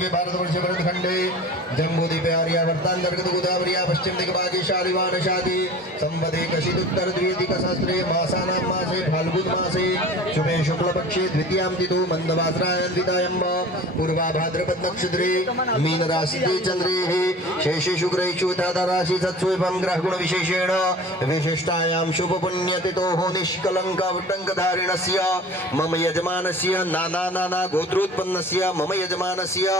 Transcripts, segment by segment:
के भारतवर्ष भरतखंडे जम्बूद्वीपे आर्यावर्तांतर्गत गोदावरिया पश्चिम दिग्भागे शालिवानशादि संवदे कशिदुत्तर द्विदिकसहस्रे मासानां मासे फाल्गुन मासे शुभे शुक्लपक्षे द्वितीयां तिथौ मंदवासरायण द्वितायं पूर्वा भाद्रपद नक्षत्रे मीन राशिते चंद्रेः शेषे शुक्रेषु तथा राशि सत्स्वेपं ग्रहगुण विशेषेण विशिष्टायां शुभ पुण्यतिथोः निष्कलङ्कवटङ्कधारिणस्य मम यजमानस्य नाना गोत्रोत्पन्नस्य मम यजमानस्य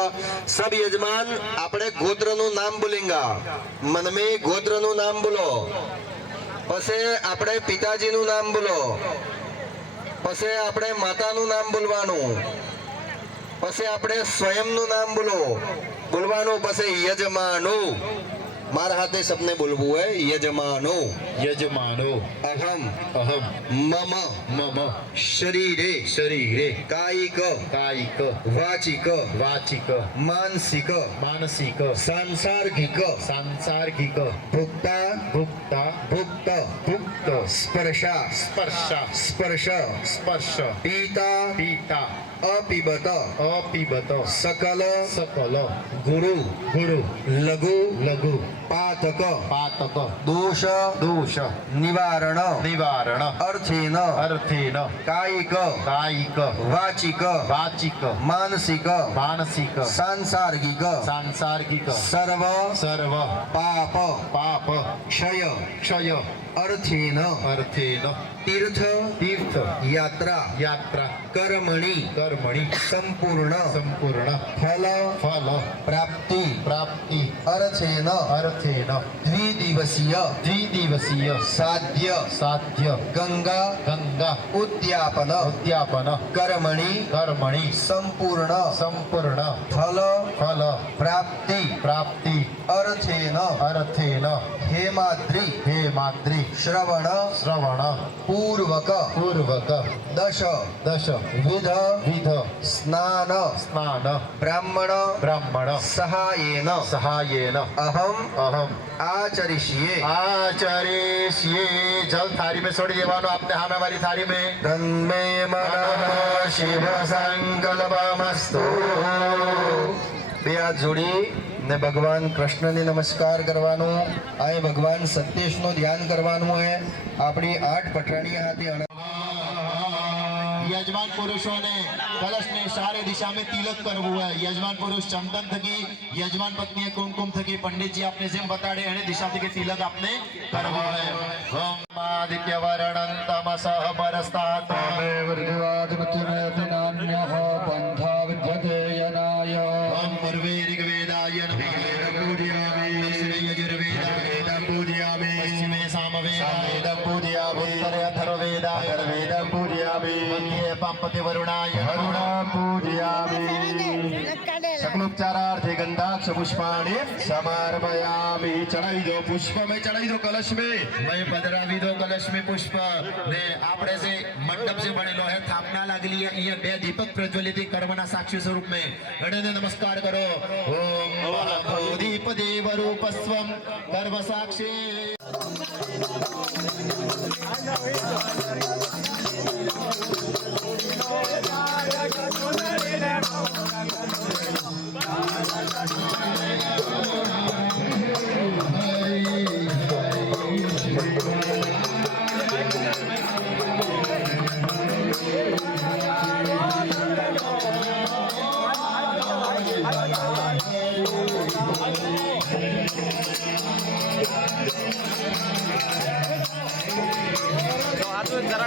सब यजमान આપણે ગોત્રનું નામ બોલેંગા मन में ગોત્રનું નામ બોલો પછી આપણે પિતાજીનું નામ બોલો પછી આપણે માતાનું નામ બોલવાનું પછી આપણે સ્વયંનું નામ બોલવાનું પછી યજમાનો मार हाथे सबने बोलबू है यजमानो यजमानो अहम अहम मम मम शरीरे शरीरे कायिक कायिक वाचिक वाचिक मानसिक मानसिक सांसार्गिक सांसार्गिक भुक्ता भुक्ता भुक्त भुक्त स्पर्शा स्पर्श स्पर्श स्पर्श पीता पीता अपिबत अपिबत सकल सकल गुरु गुरु लघु लघु पातक पातक दोष दोष निवारण निवारण अर्थेन अर्थेन कायिक कायिक वाचिक वाचिक मानसिक मानसिक सांसार्गिक सांसार्गिक सर्व सर्व पाप पाप क्षय क्षय अर्थेन अर्थेन तीर्थ तीर्थ यात्रा यात्रा कर्मणि कर्मणि संपूर्ण संपूर्ण फल फल प्राप्ति प्राप्ति अर्थेन अर्थेन द्विदिवसीय द्विदिवसीय साध्य साध्य गंगा गंगा उद्यापन उद्यापन कर्मणि कर्मणि संपूर्ण संपूर्ण फल फल प्राप्ति प्राप्ति अर्थेन अर्थेन हेमाद्रि हेमाद्रि श्रवण श्रवण पूर्वक पूर्वक दश दश विध विध स्नान स्नान ब्राह्मण ब्राह्मण सहायेन सहायेन अहम अहम आचरिष्ये आचरिष्ये जल थाली में छोड़ देवानो आपने हामे वाली थाली में तन्मे मनः शिव संकल्पमस्तु બે હાથ જોડી ને ભગવાન કૃષ્ણને નમસ્કાર કરવાનો આ ભગવાન સત્યેશનું ધ્યાન કરવાનું હે આપણી 8 પટરાણી હાથે यजमान पुरुषों ने कलश ने सारे दिशा में तिलक करवू है यजमान पुरुष चंदन थकी यजमान पत्नी कुमकुम थकी पंडित जी आपने जिम बताड़े एने दिशा थकी तिलक आपने करवू है ओम आदित्य वरणं तमसः परस्तात् नान्यः पंथा विद्यते यनाय ओम पूर्वे ऋग्वेदाय पूजयामि दक्षिणे यजुर्वेदाय पूजयामि पश्चिमे सामवेदाय पूजयामि उत्तरे अथर्ववेदाय पूजयामि मध्य पंपति वरुणाय वरुणा पूजयामि सकलोपचारार्थे गंधाक्ष पुष्पाणि समर्पयामि चढ़ाई दो पुष्प में चढ़ाई दो कलश में मैं पधरावी दो कलश में पुष्प ने आपणे जे मंडप से बनेलो है स्थापना लागली है ये बे दीपक प्रज्वलित कर्मना साक्षी स्वरूप में गणने नमस्कार करो ओम दीप देव रूपस्वम कर्म साक्षी जरा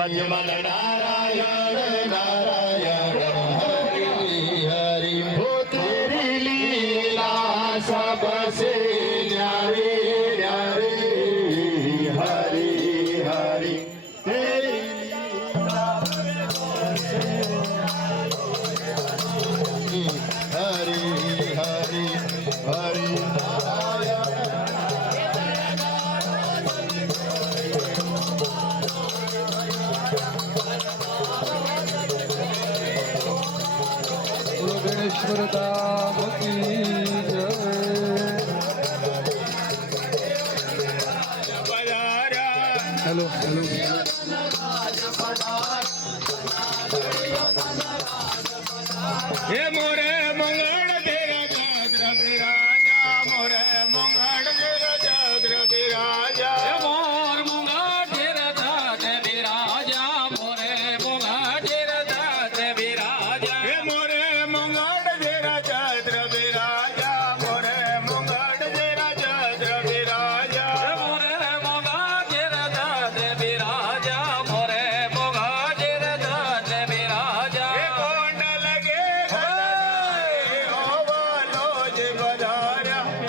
भजमन नारायण नारायण हरि हरि हो तेरी लीला सबसे न्यारी न्यारी हरि हरि तेरी हरि हरि हरि बोलो गणेश्वर धाम की जय। हेलो हेलो हे मोरे मंगल तेरा जागर विराजा मोरे मंगल तेरा जागर विराजा मोर मंगल तेरा जागर विराजा मोरे मंगल तेरा जागर विराजा हे मोरे मंगल तेरा जागर विराजा मोरे मंगल तेरा जागर विराजा मोरे मंगल तेरा जागर विराजा मोरे मंगल तेरा जागर विराजा हे कोंड लगे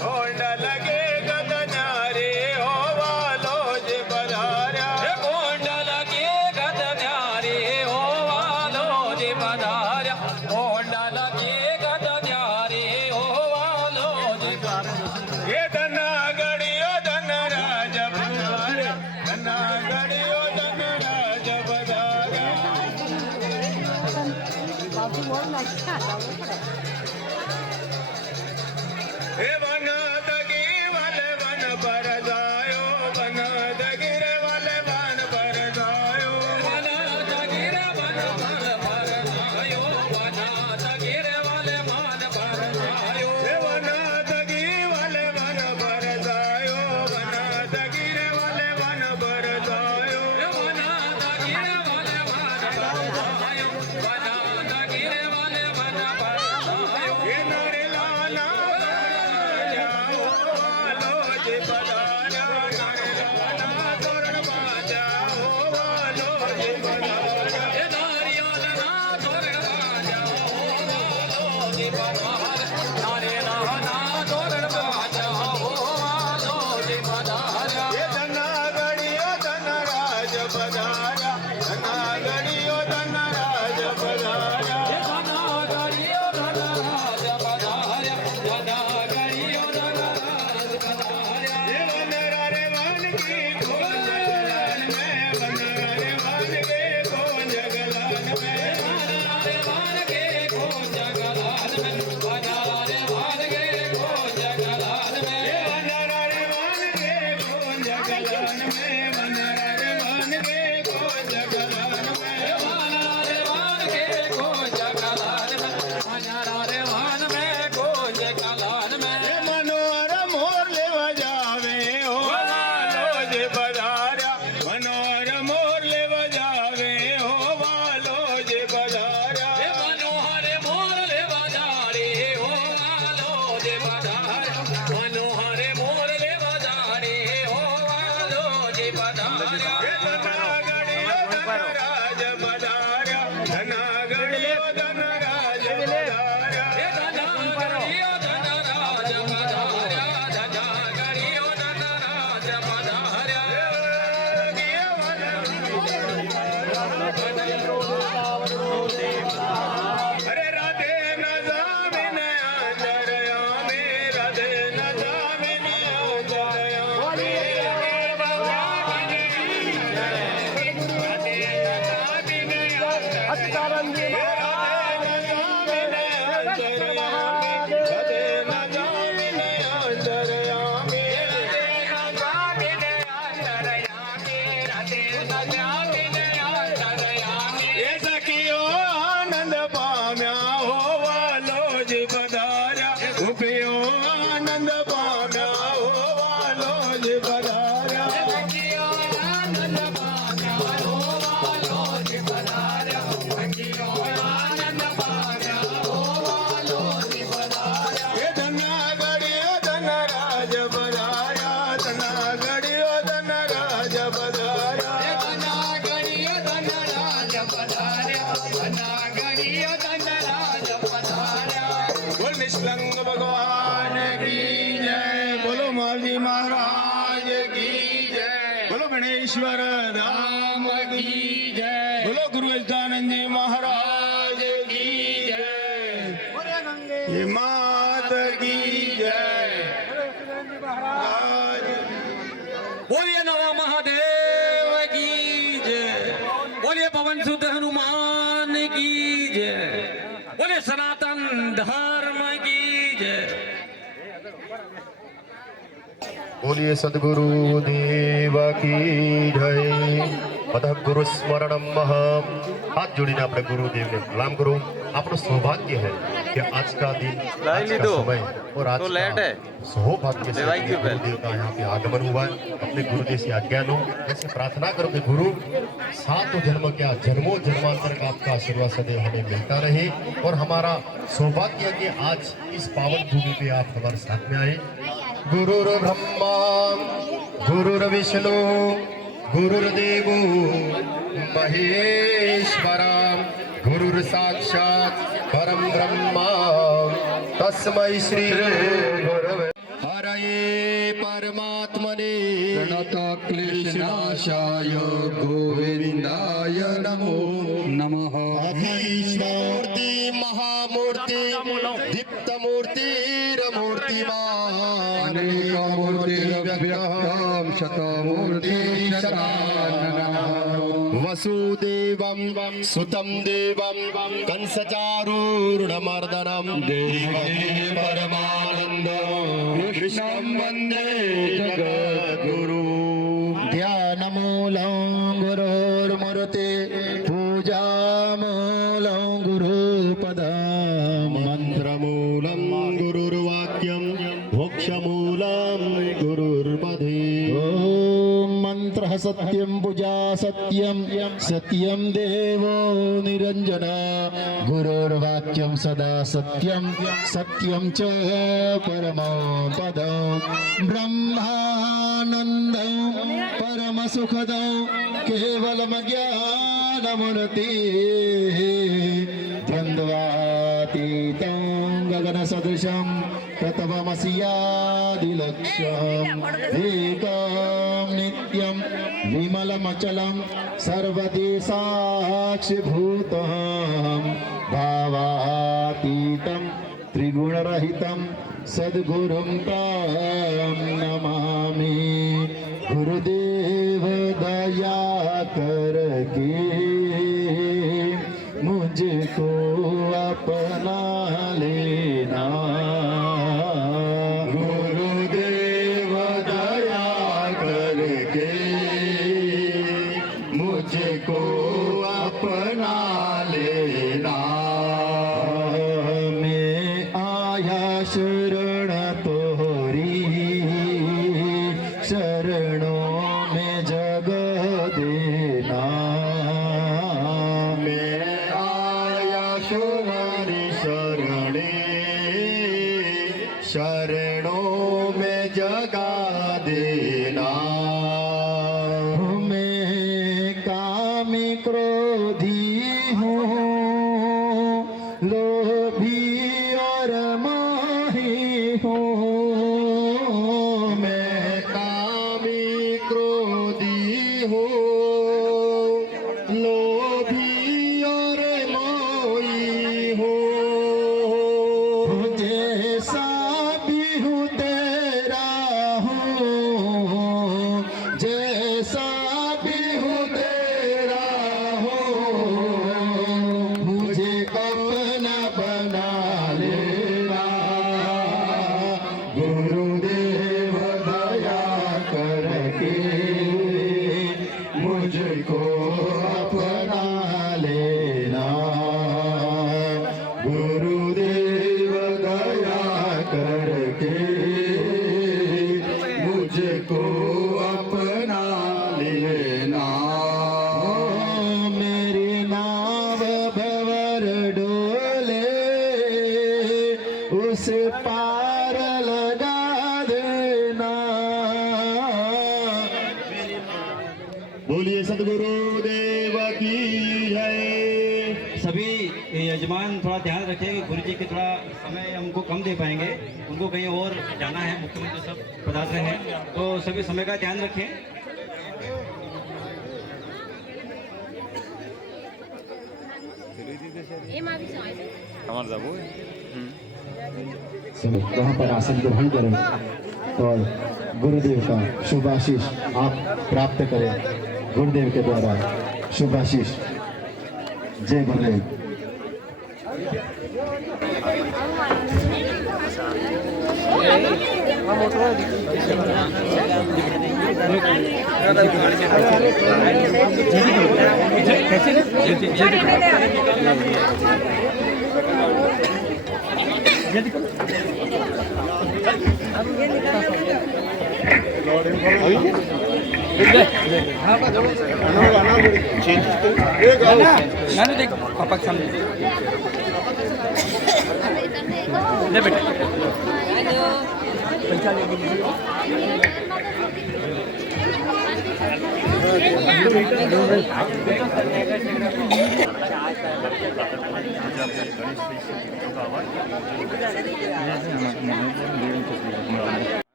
कोंड लगे गदनारे ओवालोज बधार्या कोंड लगे गदनारे ओवालोज बधार्या कोंड लगे गदनारे ओवालोज ये धना गड़ियो धन राज बधार्या धना गड़ियो धन राज बधार्या हे वन दगी वाले वन पर जायो वन दगिरे वाले वन पर जायो वन दगिरे वन पर जायो वन दगिरे वाले वन पर जायो हे वन दगी वाले वन पर जायो वन दगिरे वाले वन पर जायो हे वन दगिरे वाले वन पर जायो वन दगिरे वाले वन पर जायो हे नरे लाला की जय। बोलो गुरु अच्युतानंद जी महाराज की जय। ये मात की जय। बोलिए नवा महादेव की जय। बोलिए पवन सुत हनुमान की जय। बोलिए सनातन धर्म की जय। बोलिए सदगुरु देव की जय। पद गुरु स्मरणम महा। हाथ जोड़ीने આપણે गुरुदेवને સલામ કરો। આપણું સૌભાગ્ય है कि आज का दिन, आज का समय और आज का सौभाग्य से गुरुदेव का यहाँ पे आगमन हुआ है। अपने गुरुदेव से आज्ञा लो, ऐसे प्रार्थना करो कि गुरु सातों जन्म क्या जन्मों जन्मांतर का आपका आशीर्वाद सदैव हमें मिलता रहे और हमारा सौभाग्य कि आज इस पावन भूमि पे आप हमारे साथ में आए। गुरुर ब्रह्मा गुरुर विष्णु गुरुर्देव महेश्वरा गुरुर साक्षात परम ब्रह्मा तस्मै श्री गुरवे हरये परमात्मने प्रणतक्लेशनाशाय गोविन्दाय नमो नमः। मूर्ति महामूर्ति दीप्तमूर्तिरमूर्तिमान् अनेकमूर्तिर्व्यक्तं शतमूर्तिशताननः। वसुदेवं सुतं देवं कंसचारूर्णमर्दनं देवं परमानन्दं कृष्णं वन्दे जगद्गुरु। ध्यानमूलं गुरोर्मूर्ते पूजामूलं गुरुपदं मन्त्रमूलं गुरुर्वाक्यं मोक्षमूलं गुरुर्पदे। ॐ मन्त्रः सत्यं पूजा सत्यं सत्यं देवो निरञ्जन गुरुर्वाक्यं सदा सत्यं सत्यं च परमो पदं ब्रह्मानन्दं परमसुखदं केवलमज्ञानमूर्ति द्वन्द्वातीतं गगनसदृशं तत्त्वमस्यादिलक्ष्यम् एकं नित्यं विमलमचलं सर्वदी साक्षिभूतं भावातीतं त्रिगुणरहितं सद्गुरुं तं नमामि। गुरुदेव दया करके मुझको अपना लेना। गुरुदेव दया करके मुझको अपना लेना। मैं आया शरण तोरी शरणों में जग देना। मैं आया तुम्हारी शरणे शरणों में जगा देना। मैं कामी क्रोधी हूँ लोभी और माही हूँ। मैं कामी क्रोधी हूँ लोभी और मोही हूँ। जैसा भी हूँ तेरा हूँ जैसा भी हूँ तेरा हूँ। मुझे अपना बना लेना। गुरुदेव दया करके मुझको अपना लेना। गुरुदेव दया करके मुझको अपना लेना। मेरी नाव भंवर डोले उस पार लगा देना। बोलिए सदगुरु देव की जय। सभी यजमान थोड़ा ध्यान रखें कि गुरु जी के थोड़ा समय हमको कम दे पाएंगे, उनको कहीं और जाना है, मुख्यमंत्री सब पधार रहे हैं, तो सभी समय का ध्यान रखें। वहाँ पर आसन ग्रहण करें और गुरुदेव का शुभ आशीष आप प्राप्त करें। गुरुदेव के द्वारा शुभ आशीष। जय गुरुदेव।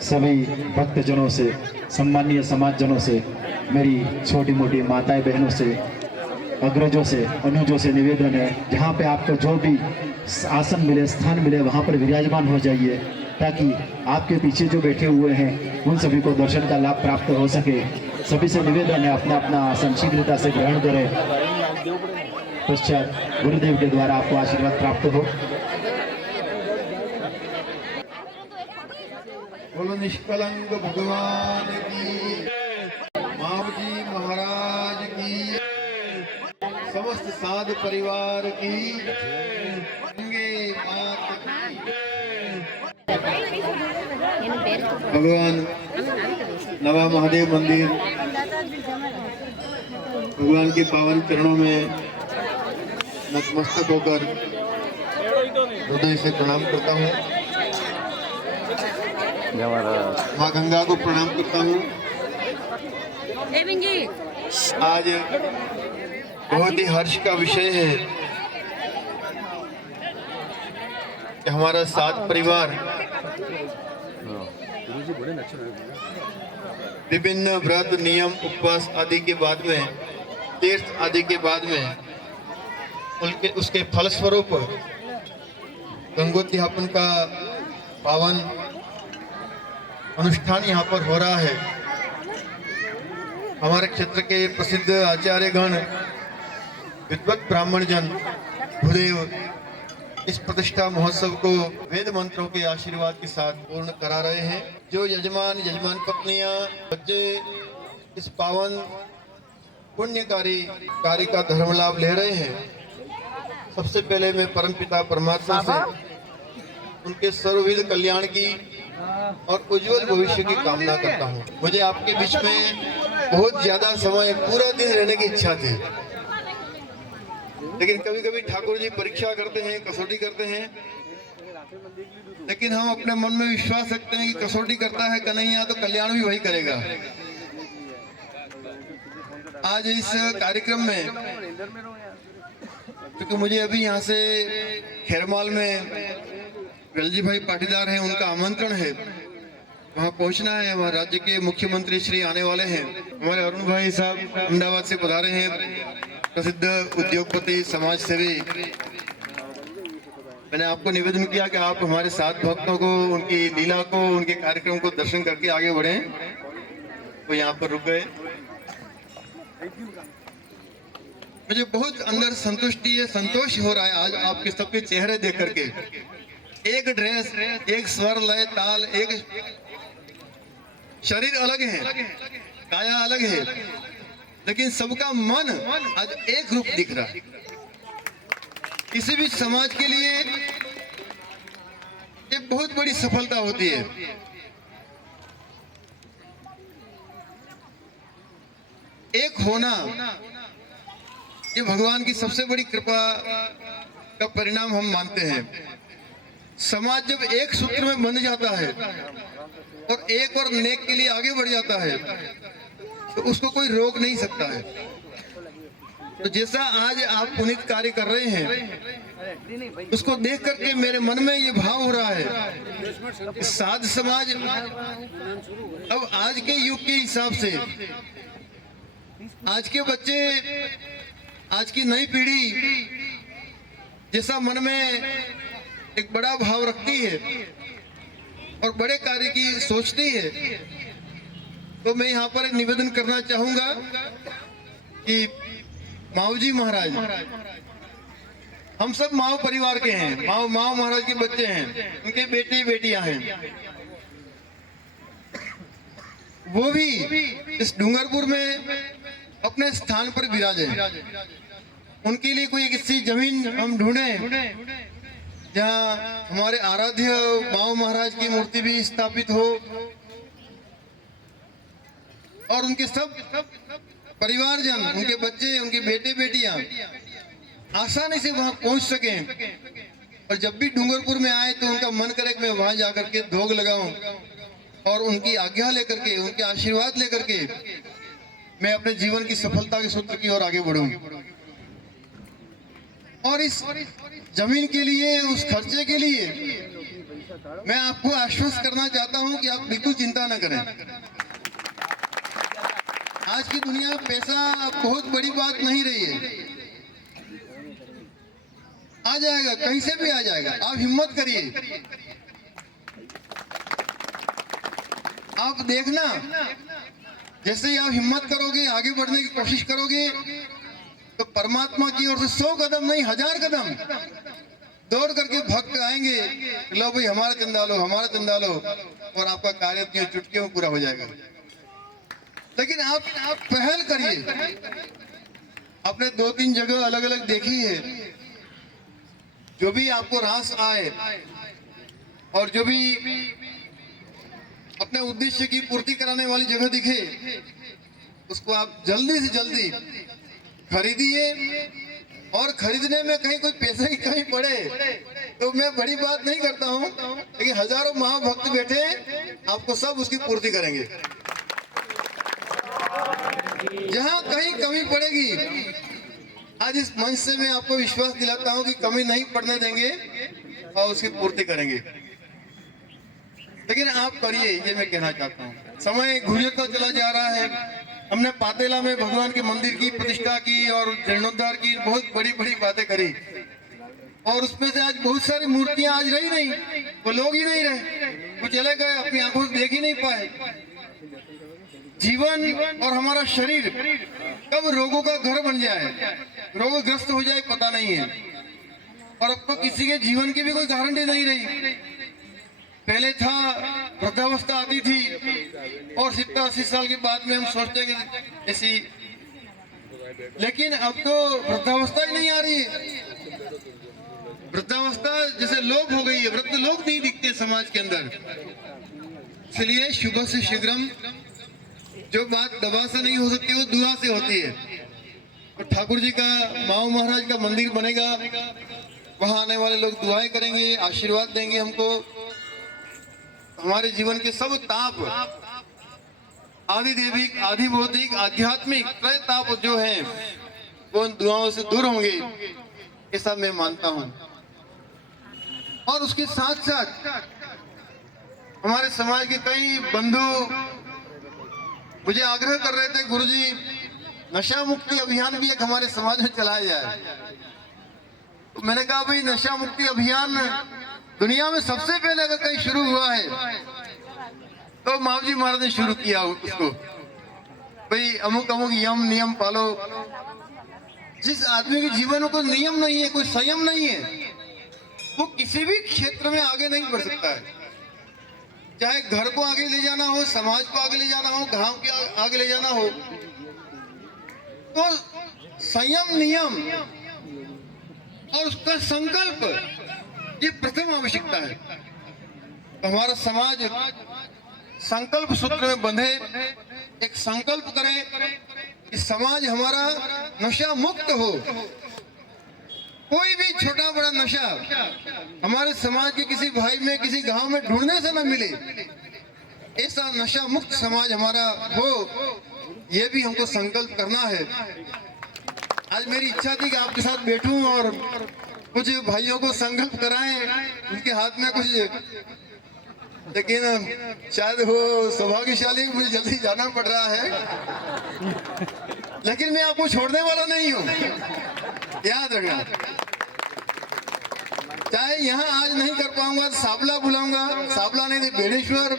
सभी भक्तजनों से, सम्मानीय समाजजनों से, मेरी छोटी मोटी माताएं बहनों से, अग्रजों से, अनुजों से निवेदन है, जहाँ पे आपको जो भी आसन मिले, स्थान मिले, वहाँ पर विराजमान हो जाइए, ताकि आपके पीछे जो बैठे हुए हैं उन सभी को दर्शन का लाभ प्राप्त हो सके। सभी से निवेदन है अपना अपना आसन शीघ्रता से ग्रहण करें। पश्चात गुरुदेव के द्वारा आपको आशीर्वाद प्राप्त हो। बोलो निष्कलंक भगवान की, माऊजी महाराज की, समस्त साधु परिवार की, गंगे माता की। भगवान नवा महादेव मंदिर, भगवान के पावन चरणों में नतमस्तक होकर हृदय से प्रणाम करता हूँ। माँ गंगा को प्रणाम करता हूँ। आज बहुत ही हर्ष का विषय है कि हमारा सात परिवार विभिन्न व्रत, नियम, उपवास आदि के बाद में, तीर्थ आदि के बाद में उसके फलस्वरूप गंगोत्यापन का पावन अनुष्ठान यहाँ पर हो रहा है। हमारे क्षेत्र के प्रसिद्ध आचार्यगण, विद्वत ब्राह्मण जन भूदेव इस प्रतिष्ठा महोत्सव को वेद मंत्रों के आशीर्वाद के साथ पूर्ण करा रहे हैं। जो यजमान, यजमान पत्नियां, बच्चे इस पावन पुण्यकारी कार्य का धर्म लाभ ले रहे हैं, सबसे पहले मैं परमपिता परमात्मा से उनके सर्वविध कल्याण की और उज्जवल भविष्य की कामना करता हूँ। मुझे आपके बीच में बहुत ज्यादा समय, पूरा दिन रहने की इच्छा थी, लेकिन कभी कभी ठाकुर जी परीक्षा करते हैं, कसौटी करते हैं, लेकिन हम अपने मन में विश्वास रखते हैं कि कसौटी करता है कन्हैया तो कल्याण भी वही करेगा। आज इस कार्यक्रम में, क्योंकि मुझे अभी यहाँ से खेरमाल में वेलजी भाई पाटीदार हैं, उनका आमंत्रण है, वहाँ पहुँचना है। वहाँ राज्य के मुख्यमंत्री श्री आने वाले हैं। हमारे अरुण भाई साहब अहमदाबाद से पधारे हैं, प्रसिद्ध उद्योगपति, समाज सेवी। मैंने आपको निवेदन किया कि आप हमारे साथ भक्तों को, उनकी लीला को, उनके कार्यक्रम को दर्शन करके आगे बढ़ें। वो यहाँ पर रुक गए। मुझे बहुत अंदर संतुष्टि है, संतोष हो रहा है आज आपके सबके चेहरे देख करके। एक ड्रेस, एक स्वर, लय, ताल, एक शरीर अलग है, काया अलग है, लेकिन सबका मन आज एक रूप दिख रहा है। किसी भी समाज के लिए ये बहुत बड़ी सफलता होती है। एक होना ये भगवान की सबसे बड़ी कृपा का परिणाम हम मानते हैं। समाज जब एक सूत्र में बंध जाता है और एक और नेक के लिए आगे बढ़ जाता है तो उसको कोई रोक नहीं सकता है। तो जैसा आज आप पुनीत कार्य कर रहे हैं, उसको देख करके मेरे मन में ये भाव हो रहा है, साध समाज अब आज के युग के हिसाब से, आज के बच्चे, आज की नई पीढ़ी जैसा मन में एक बड़ा भाव रखती है और बड़े कार्य की सोचती है, तो मैं यहाँ पर एक निवेदन करना चाहूंगा कि माऊजी महाराज, हम सब माओ परिवार के हैं, माओ महाराज के बच्चे हैं, उनके बेटे बेटियां हैं, वो भी इस डूंगरपुर में अपने स्थान पर विराजे। उनके लिए कोई किसी जमीन हम ढूंढे जहां हमारे आराध्य माओ महाराज की मूर्ति भी स्थापित हो और उनके सब परिवारजन, उनके बच्चे, उनके बेटे बेटियां आसानी से वहां पहुंच सके। और जब भी डूंगरपुर में आए तो उनका मन करे कि मैं वहां जाकर के धोग लगाऊं और उनकी आज्ञा लेकर के, उनके आशीर्वाद लेकर के मैं अपने जीवन की सफलता के सूत्र की ओर आगे बढ़ूं। और इस जमीन के लिए, उस खर्चे के लिए मैं आपको आश्वस्त करना चाहता हूं कि आप बिल्कुल चिंता न करें। आज की दुनिया में पैसा बहुत बड़ी बात नहीं रही है, आ जाएगा, कहीं से भी आ जाएगा। आप हिम्मत करिए, आप देखना, जैसे ही आप हिम्मत करोगे, आगे बढ़ने की कोशिश करोगे, तो परमात्मा की ओर से 100 कदम नहीं 1000 कदम दौड़ करके भक्त आएंगे, लो भाई हमारा चंदा लो, हमारा चंदा लो, और आपका कार्य चुटकियों में पूरा हो जाएगा। लेकिन आप पहल करिए। आपने 2-3 जगह अलग अलग देखी है, जो भी आपको रास आए और जो भी अपने उद्देश्य की पूर्ति कराने वाली जगह दिखे, उसको आप जल्दी से जल्दी खरीदिए। और खरीदने में कहीं कोई पैसे की कमी पड़े तो मैं बड़ी बात नहीं करता हूं, लेकिन हजारों महाभक्त बैठे आपको सब उसकी पूर्ति करेंगे। जहां कहीं कमी पड़ेगी, आज इस मंच से मैं आपको विश्वास दिलाता हूं कि कमी नहीं पड़ने देंगे और उसकी पूर्ति करेंगे। लेकिन आप करिए, ये मैं कहना चाहता हूं। समय गुजरता चला जा रहा है। हमने पातेला में भगवान के मंदिर की प्रतिष्ठा की और जीर्णोद्धार की, बहुत बड़ी बड़ी बातें करी, और उसमें से आज बहुत सारी मूर्तियां आज रही नहीं, वो लोग ही नहीं रहे, वो चले गए, अपनी आंखों से देख ही नहीं पाए। जीवन और हमारा शरीर कब रोगों का घर बन जाए, रोगग्रस्त हो जाए, पता नहीं है। और अब तो किसी के जीवन की भी कोई गारंटी नहीं रही। पहले था वृद्धावस्था आती थी और 70-80 साल के बाद में हम सोचते हैं कि ऐसी, लेकिन अब तो वृद्धावस्था ही नहीं आ रही है। वृद्धावस्था जैसे लोप हो गई है, वृद्ध लोग नहीं दिखते समाज के अंदर। इसलिए शुभ से शीघ्रम, जो बात दवा से नहीं हो सकती वो दुआ से होती है। तो ठाकुर जी का, माओ महाराज का मंदिर बनेगा, वहां आने वाले लोग दुआएं करेंगे, आशीर्वाद देंगे हमको। हमारे जीवन के सब ताप, आदि देविक, आदि भौतिक, आध्यात्मिक त्रय ताप जो है वो उन दुआओं से दूर होंगे, ऐसा मैं मानता हूं। और उसके साथ साथ हमारे समाज के कई बंधु मुझे आग्रह कर रहे थे, गुरुजी नशा मुक्ति अभियान भी एक हमारे समाज में चलाया जाए। तो मैंने कहा भाई, नशा मुक्ति अभियान दुनिया में सबसे पहले अगर कहीं शुरू हुआ है तो माऊजी महाराज ने शुरू किया उसको। भाई अमुक अमुक यम नियम पालो। जिस आदमी के जीवन में कोई नियम नहीं है, कोई संयम नहीं है, वो किसी भी क्षेत्र में आगे नहीं बढ़ सकता है। चाहे घर को आगे ले जाना हो, समाज को आगे ले जाना हो, गांव के आगे ले जाना हो, तो संयम, नियम और उसका संकल्प, ये प्रथम आवश्यकता है। तो हमारा समाज संकल्प सूत्र में बंधे, एक संकल्प करे कि समाज हमारा नशा मुक्त हो। कोई भी छोटा बड़ा नशा हमारे समाज के किसी भाई में, किसी गांव में ढूंढने से न मिले, ऐसा नशा मुक्त समाज हमारा हो, ये भी हमको संकल्प करना है। आज मेरी इच्छा थी कि आपके साथ बैठूं और कुछ भाइयों को संकल्प कराएं, उनके हाथ में कुछ, लेकिन शायद वो सौभाग्यशाली, मुझे जल्दी जाना पड़ रहा है, लेकिन मैं आपको छोड़ने वाला नहीं हूँ, याद रखना। चाहे यहाँ आज नहीं कर पाऊंगा तो साबला बुलाऊंगा, साबला नहीं तो बेड़ेश्वर,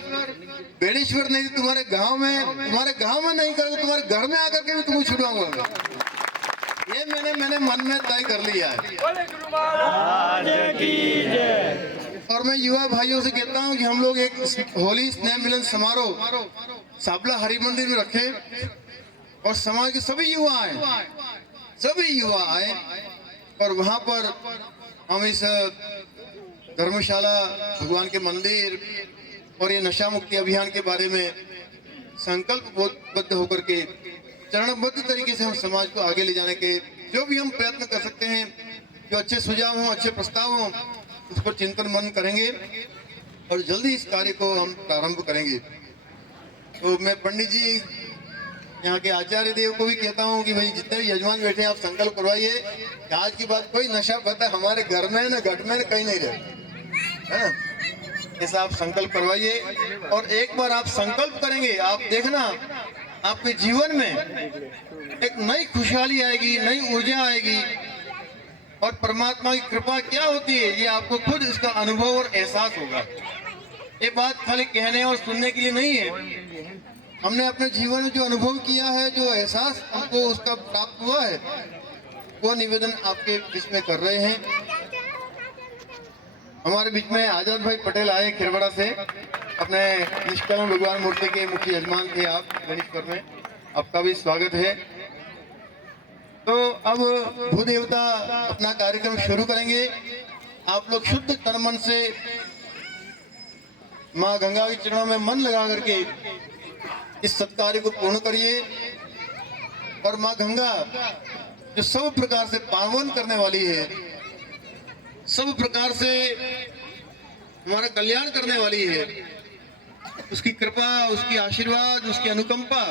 बेड़ेश्वर नहीं तो तुम्हारे गांव में नहीं करोगे, तुम्हारे घर में आकर के भी तुमको छुड़वाऊंगा। ये मैंने मन में तय कर लिया है। और मैं युवा भाइयों से कहता हूं कि हम लोग एक होली स्नेह मिलन समारोह साबला हरि मंदिर में रखें और समाज के सभी युवा आए और वहां पर हम इस धर्मशाला, भगवान के मंदिर और ये नशा मुक्ति अभियान के बारे में संकल्पबद्ध होकर के चरणबद्ध तरीके से हम समाज को आगे ले जाने के जो भी हम प्रयत्न कर सकते हैं, जो अच्छे सुझाव हों, अच्छे प्रस्ताव हों, उस पर चिंतन मनन करेंगे और जल्दी इस कार्य को हम प्रारंभ करेंगे। तो मैं पंडित जी, यहाँ के आचार्य देव को भी कहता हूँ कि भाई जितने भी यजमान बैठे हैं आप संकल्प करवाइए कि आज की बात कोई नशा पता हमारे घर में न घट में कहीं नहीं रहे, है ना। ऐसा आप संकल्प करवाइए और एक बार आप संकल्प करेंगे, आप देखना आपके जीवन में एक नई खुशहाली आएगी, नई ऊर्जा आएगी और परमात्मा की कृपा क्या होती है ये आपको खुद इसका अनुभव और एहसास होगा। ये बात खाली कहने और सुनने के लिए नहीं है, हमने अपने जीवन में जो अनुभव किया है, जो एहसास हमको उसका प्राप्त हुआ है, वो निवेदन आपके बीच में कर रहे हैं। हमारे बीच में आजाद भाई पटेल आए खिरवड़ा से, अपने निष्कलम भगवान मूर्ति के मुख्य यजमान थे आप गणेश्वर में, आपका भी स्वागत है। तो अब भूदेवता अपना कार्यक्रम शुरू करेंगे। आप लोग शुद्ध तन मन से माँ गंगा के चरणों में मन लगा करके इस सत्कार्य को पूर्ण करिए और माँ गंगा जो सब प्रकार से पावन करने वाली है, सब प्रकार से हमारा कल्याण करने वाली है, उसकी कृपा, उसकी आशीर्वाद, उसकी अनुकंपा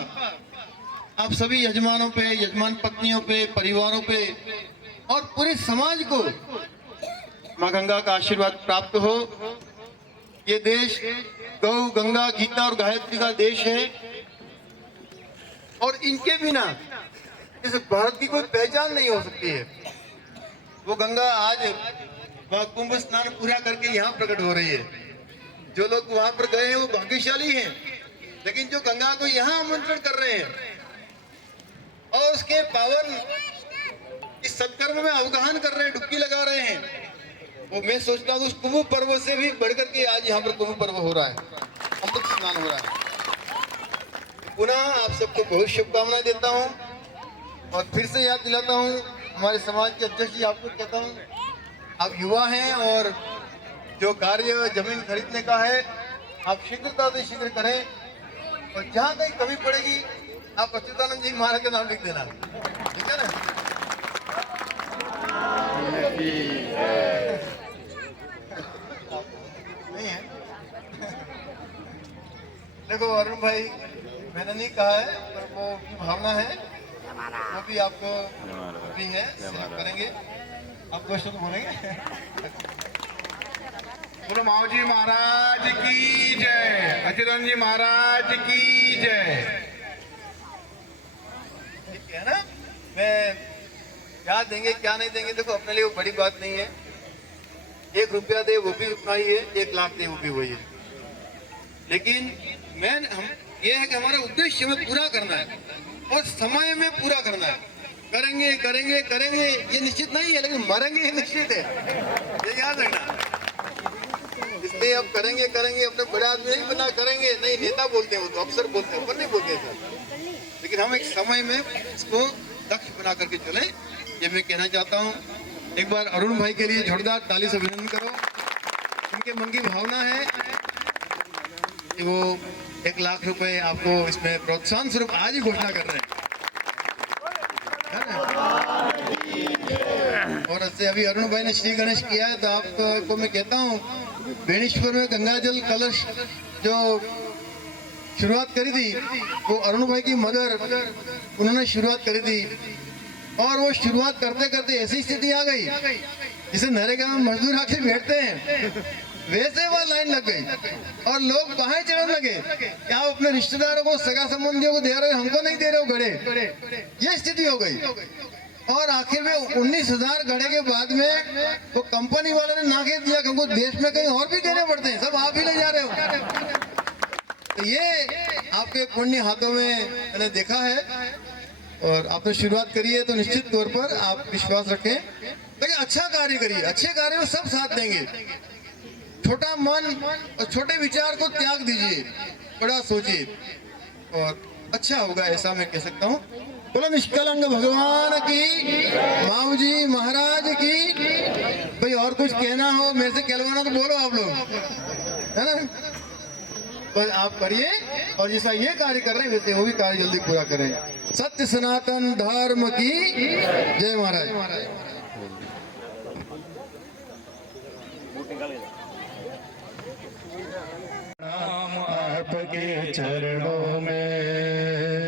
आप सभी यजमानों पे, यजमान पत्नियों पे, परिवारों पे और पूरे समाज को माँ गंगा का आशीर्वाद प्राप्त हो। ये देश गौ, गंगा, गीता और गायत्री का देश है और इनके बिना इस भारत की कोई पहचान नहीं हो सकती है। वो गंगा आज वहाँ कुंभ स्नान पूरा करके यहाँ प्रकट हो रही है। जो लोग वहां पर गए हैं वो भाग्यशाली हैं, लेकिन जो गंगा को यहाँ आमंत्रण कर रहे हैं और उसके पावन इस सत्कर्म में अवगाहन कर रहे हैं, डुबकी लगा रहे हैं, वो मैं सोचता हूँ उस कुंभ पर्व से भी बढ़कर के आज यहाँ पर कुंभ पर्व हो रहा है, अमृत स्नान हो रहा है। पुनः आप सबको बहुत शुभकामनाएं देता हूँ और फिर से याद दिलाता हूँ, हमारे समाज के अध्यक्ष जी आपको कहता हूँ, आप युवा हैं और जो कार्य जमीन खरीदने का है आप शीघ्रता से शीघ्र करें और जहाँ कहीं कमी पड़ेगी आप अच्युतानंद जी महाराज का नाम लिख देना, ठीक है ना। नहीं है देखो अरुण भाई, मैंने नहीं कहा है पर वो की भावना है, वो भी आपको भी है, करेंगे। आप क्वेश्चन तो बोलेंगे। बोलो माओजी महाराज की जय, अच्युतानंद जी महाराज की जय। ठीक है ना। मैं क्या देंगे क्या नहीं देंगे, देखो अपने लिए वो बड़ी बात नहीं है। 1 रुपया दे वो भी उतना ही है, 1 लाख दे वो भी वही है, लेकिन हम ये है कि हमारा उद्देश्य हमें पूरा करना है और समय में पूरा करना है। करेंगे करेंगे करेंगे ये निश्चित नहीं है, लेकिन मरेंगे ये निश्चित है, ये याद रखना। इसलिए अब करेंगे करेंगे, अपने बड़े आदमी नहीं बना करेंगे, नहीं नेता बोलते हैं वो तो, अफसर बोलते हैं, पर नहीं बोलते सर। लेकिन हम एक समय में इसको दक्ष बना करके चले, ये मैं कहना चाहता हूँ। एक बार अरुण भाई के लिए जोरदार ताली से अभिनंदन करो। उनके मन की भावना है कि वो 1 लाख रुपए आपको इसमें प्रोत्साहन स्वरूप आज ही घोषणा कर रहे हैं, है ना? और ऐसे अभी अरुण भाई ने श्री गणेश किया है, तो आपको मैं कहता हूँ बेणेश्वर में गंगा जल कलश जो शुरुआत करी थी वो अरुण भाई की मदर, उन्होंने शुरुआत करी थी और वो शुरुआत करते करते ऐसी स्थिति आ गई जिसे नरेगा में मजदूर आके बैठते हैं वैसे वह लाइन लग गई और लोग बाहर चढ़ने लगे कि आप अपने रिश्तेदारों को सगा संबंधियों को दे रहे हो, हमको नहीं दे रहे हो घड़े। ये स्थिति हो गई और आखिर में 19,000 घड़े के बाद में वो कंपनी वाले ने नाके दिया कि हमको देश में कहीं और भी देने पड़ते हैं, सब आप ही ले जा रहे हो। तो ये आपके पुण्य हाथों में मैंने देखा है और आपने शुरुआत करी है तो निश्चित तौर पर आप विश्वास रखें, लेकिन अच्छा कार्य करिए, अच्छे कार्य में सब साथ देंगे। छोटा मन और छोटे विचार को त्याग दीजिए, बड़ा सोचिए और अच्छा होगा, ऐसा मैं कह सकता हूँ। बोलो निष्कलंक भगवान की, माऊ जी महाराज की। भाई और कुछ कहना हो मेरे से कहलवाना तो बोलो आप लोग, है ना। बस आप करिए और जैसा ये कार्य कर रहे हैं वैसे वो भी कार्य जल्दी पूरा करें। सत्य सनातन धर्म की जय महाराज। आपके चरणों में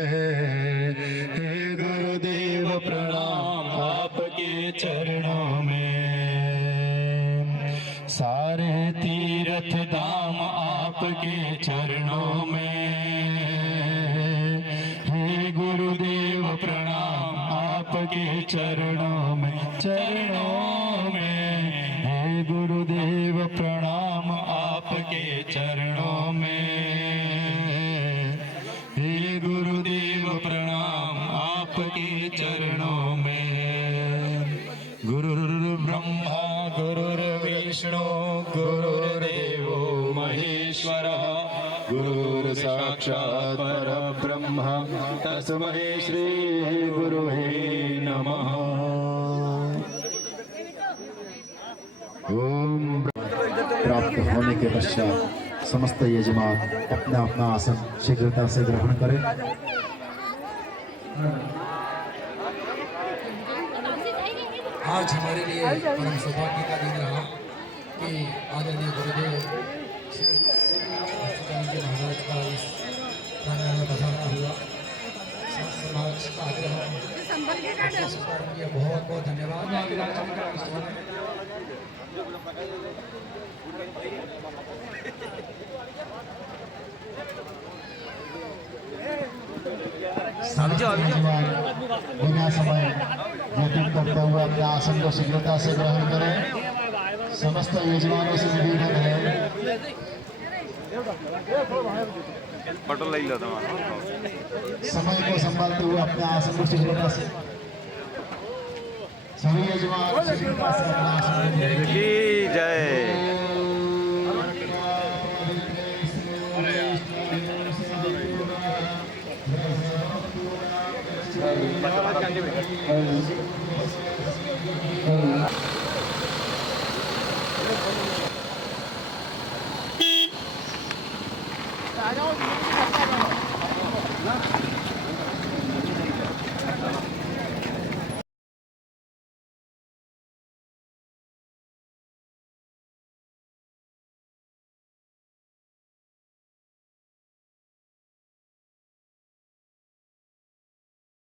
हे गुरुदेव प्रणाम आपके चरणों में, सारे तीर्थ धाम आपके चरणों में, हे गुरुदेव प्रणाम आपके चरणों में, चरणों में, हे गुरुदेव प्रणाम आपके चरणों में, हे गुरुदेव प्रणाम आपके चरणों में। गुरुर्ब्रह्मा गुरुर्विष्णु गुरुर्देवो महेश्वरः, गुरुर्साक्षात् परब्रह्म तस्मै श्री गुरुवे नमः। ओम। प्राप्त होने के पश्चात समस्त यजमान अपना अपना आसन शीघ्रता से ग्रहण करें। आज हमारे लिए परम सौभाग्य का दिन रहा कि आदरणीय गुरुदेव श्री अच्युतानंद महाराज का इस प्रांगण में पधारना हुआ। समाज का आग्रह स्वीकार किया, बहुत बहुत धन्यवाद। बिना समय व्यतीत करते हुए अपने आसन को शीघ्रता से ग्रहण करें। समस्त यजमानों से निवेदन है समय को संभालते हुए अपने आसन को शीघ्रता से, सभी यजमान शीघ्रता से अपना आसन की जय। आ जाओ।